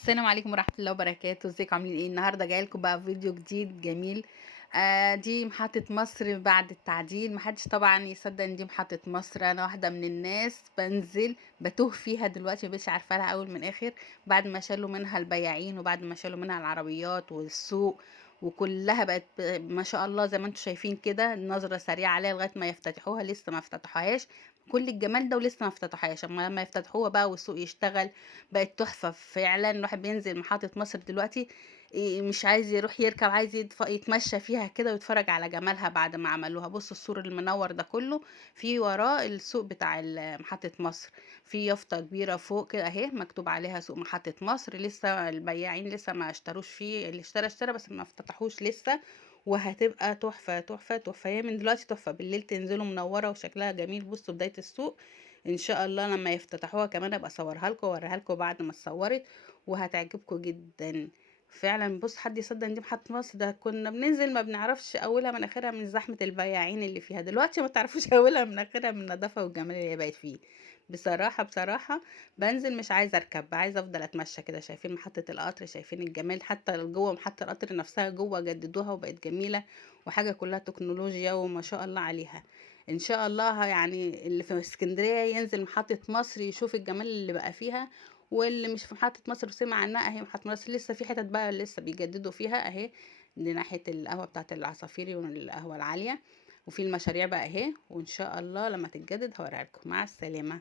السلام عليكم ورحمة الله وبركاته، ازيكم عاملين ايه؟ النهارده جاي لكم بقى فيديو جديد جميل. دي محطة مصر بعد التعديل. محدش طبعا يصدق ان دي محطة مصر. انا واحدة من الناس بنزل بتوه فيها دلوقتي، مبقتش عارفة لها اول من اخر بعد ما شالوا منها البياعين وبعد ما شالوا منها العربيات والسوق، وكلها بقت ما شاء الله زي ما انتم شايفين كده. النظرة سريعة عليها لغاية ما يفتتحوها، لسه ما افتتحوهاش. كل الجمال ده ولسه ما افتتحوهاش. اما لما يفتتحوها بقى والسوق يشتغل بقت تحفة فعلا. الواحد بينزل محطة مصر دلوقتي مش عايز يروح يركب، عايز يتمشى فيها كده ويتفرج على جمالها بعد ما عملوها. بص السور المنور ده كله في وراه السوق بتاع محطة مصر. في يافطة كبيرة فوق كده اهي مكتوب عليها سوق محطة مصر. لسه البياعين لسه ما اشتروش فيه، اللي اشترى بس ما افتتحوش لسه. وهتبقى تحفة تحفة تحفة. هي من دلوقتي تحفة، بالليل تنزلوا منورة وشكلها جميل. بصوا بداية السوق ان شاء الله لما يفتتحوها كمان ابقى اصورها لكم واوريها لكم بعد ما اتصورت، وهتعجبكم جدا فعلا. بص حد يصدق ان دي محطة مصر؟ ده كنا بننزل ما بنعرفش اولها من اخرها من زحمة البياعين اللي فيها. دلوقتي ما تعرفوش اولها من اخرها من النظافة والجمال اللي هي بقت فيه. بصراحة بصراحة بنزل مش عايزة اركب، عايزة افضل اتمشى كده. شايفين محطة القطر؟ شايفين الجمال؟ حتى جوه محطة القطر نفسها جوه جددوها وبقت جميلة، وحاجة كلها تكنولوجيا وما شاء الله عليها. ان شاء الله يعني اللي في اسكندريه ينزل محطه مصر يشوف الجمال اللي بقى فيها، واللي مش في محطه مصر وسمع عنها اهي محطه مصر لسه في حتت بقى لسه بيجددوا فيها اهي. دي ناحيه القهوه بتاعه العصافيري والقهوه العاليه، وفي المشاريع بقى اهي. وان شاء الله لما تتجدد هوريها لكم. مع السلامه.